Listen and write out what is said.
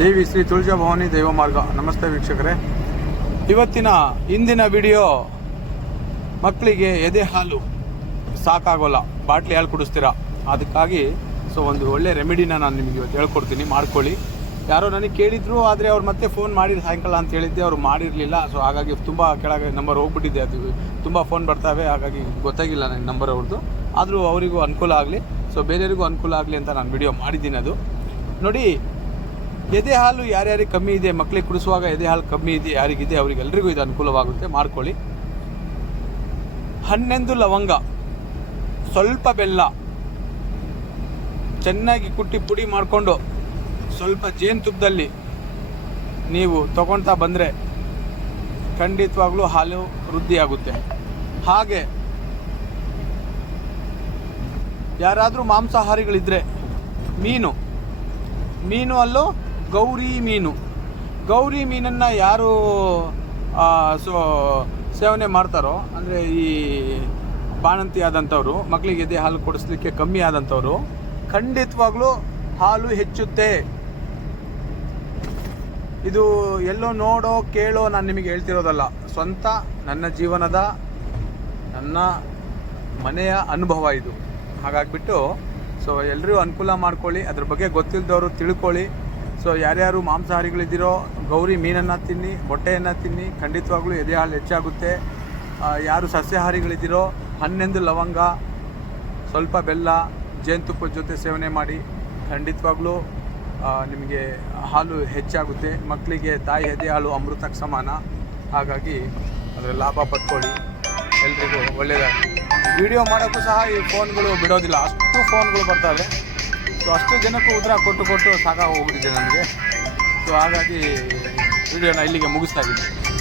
ದೇವಿ ಶ್ರೀ ತುಳಜಾಭವಾನಿ ದೈವಮಾರ್ಗ. ನಮಸ್ತೆ ವೀಕ್ಷಕರೇ, ಇವತ್ತಿನ ಇಂದಿನ ವಿಡಿಯೋ ಮಕ್ಕಳಿಗೆ ಎದೆ ಹಾಲು ಸಾಕಾಗೋಲ್ಲ, ಬಾಟ್ಲಿ ಹಾಲು ಕುಡಿಸ್ತೀರಾ, ಅದಕ್ಕಾಗಿ ಒಂದು ಒಳ್ಳೆ ರೆಮಿಡಿನ ನಾನು ನಿಮಗೆ ಇವತ್ತು ಹೇಳ್ಕೊಡ್ತೀನಿ, ಮಾಡ್ಕೊಳ್ಳಿ. ಯಾರೋ ನನಗೆ ಕೇಳಿದ್ರು, ಆದರೆ ಅವ್ರು ಮತ್ತೆ ಫೋನ್ ಮಾಡಿದ್ರು ಸಾಯಂಕಾಲ ಅಂತ ಹೇಳಿದ್ದೆ, ಅವ್ರು ಮಾಡಿರಲಿಲ್ಲ. ಹಾಗಾಗಿ ತುಂಬ ಕೆಳಗೆ ನಂಬರ್ ಹೋಗ್ಬಿಟ್ಟಿದೆ, ಅದು ತುಂಬ ಫೋನ್ ಬರ್ತಾವೆ, ಹಾಗಾಗಿ ಗೊತ್ತಾಗಿಲ್ಲ ನನಗೆ ನಂಬರ್ ಅವ್ರದ್ದು. ಆದರೂ ಅವರಿಗೂ ಅನುಕೂಲ ಆಗಲಿ, ಬೇರೆಯವರಿಗೂ ಅನುಕೂಲ ಆಗಲಿ ಅಂತ ನಾನು ವಿಡಿಯೋ ಮಾಡಿದ್ದೀನಿ. ಅದು ನೋಡಿ, ಎದೆ ಹಾಲು ಯಾರ್ಯಾರಿಗೆ ಕಮ್ಮಿ ಇದೆ, ಮಕ್ಕಳಿಗೆ ಕುಡಿಸುವಾಗ ಎದೆ ಹಾಲು ಕಮ್ಮಿ ಇದೆ ಯಾರಿಗಿದೆ ಅವರಿಗೆಲ್ಲರಿಗೂ ಇದು ಅನುಕೂಲವಾಗುತ್ತೆ, ಮಾಡ್ಕೊಳ್ಳಿ. 11 ಲವಂಗ, ಸ್ವಲ್ಪ ಬೆಲ್ಲ ಚೆನ್ನಾಗಿ ಕುಟ್ಟಿ ಪುಡಿ ಮಾಡಿಕೊಂಡು ಸ್ವಲ್ಪ ಜೇನುತುಪ್ಪದಲ್ಲಿ ನೀವು ತಗೊಳ್ತಾ ಬಂದರೆ ಖಂಡಿತವಾಗ್ಲೂ ಹಾಲು ವೃದ್ಧಿಯಾಗುತ್ತೆ. ಹಾಗೆ ಯಾರಾದರೂ ಮಾಂಸಾಹಾರಿಗಳಿದ್ದರೆ ಮೀನು ಅಲ್ಲೂ ಗೌರಿ ಮೀನನ್ನು ಯಾರು ಸೇವನೆ ಮಾಡ್ತಾರೋ, ಅಂದರೆ ಈ ಬಾಣಂತಿ ಆದಂಥವ್ರು, ಮಕ್ಕಳಿಗೆ ಎದೆ ಹಾಲು ಕೊಡಿಸ್ಲಿಕ್ಕೆ ಕಮ್ಮಿ ಆದಂಥವ್ರು, ಖಂಡಿತವಾಗ್ಲೂ ಹಾಲು ಹೆಚ್ಚುತ್ತೆ. ಇದು ಎಲ್ಲೋ ನೋಡೋ ಕೇಳೋ ನಾನು ನಿಮಗೆ ಹೇಳ್ತಿರೋದಲ್ಲ, ಸ್ವಂತ ನನ್ನ ಜೀವನದ, ನನ್ನ ಮನೆಯ ಅನುಭವ ಇದು. ಹಾಗಾಗಿಬಿಟ್ಟು ಎಲ್ಲರೂ ಅನುಕೂಲ ಮಾಡ್ಕೊಳ್ಳಿ, ಅದ್ರ ಬಗ್ಗೆ ಗೊತ್ತಿಲ್ಲದವರು ತಿಳ್ಕೊಳ್ಳಿ. ಯಾರ್ಯಾರು ಮಾಂಸಾಹಾರಿಗಳಿದ್ದೀರೋ ಗೌರಿ ಮೀನನ್ನು ತಿನ್ನಿ, ಮೊಟ್ಟೆಯನ್ನು ತಿನ್ನಿ, ಖಂಡಿತವಾಗ್ಲೂ ಎದೆ ಹಾಲು ಹೆಚ್ಚಾಗುತ್ತೆ. ಯಾರು ಸಸ್ಯಾಹಾರಿಗಳಿದ್ದೀರೋ 11 ಲವಂಗ, ಸ್ವಲ್ಪ ಬೆಲ್ಲ, ಜೇನುತುಪ್ಪದ ಜೊತೆ ಸೇವನೆ ಮಾಡಿ, ಖಂಡಿತವಾಗ್ಲೂ ನಿಮಗೆ ಹಾಲು ಹೆಚ್ಚಾಗುತ್ತೆ. ಮಕ್ಕಳಿಗೆ ತಾಯಿ ಎದೆ ಹಾಲು ಅಮೃತಕ್ಕೆ ಸಮಾನ. ಹಾಗಾಗಿ ಅದರ ಲಾಭ ಪಡ್ಕೊಳ್ಳಿ, ಎಲ್ರಿಗೂ ಒಳ್ಳೆಯದಾಗಿ. ವಿಡಿಯೋ ಮಾಡೋಕ್ಕೂ ಸಹ ಈ ಫೋನ್ಗಳು ಬಿಡೋದಿಲ್ಲ, ಅಷ್ಟು ಫೋನ್ಗಳು ಬರ್ತವೆ. ಅಷ್ಟು ಜನಕ್ಕೂ ಉತ್ತರ ಕೊಟ್ಟು ಸಾಕಾಗೋಗ್ಬಿಟ್ಟಿದೆ ನನಗೆ. ಹಾಗಾಗಿ ವಿಡಿಯೋನ ಇಲ್ಲಿಗೆ ಮುಗಿಸ್ತಾ ಇದ್ದೀನಿ.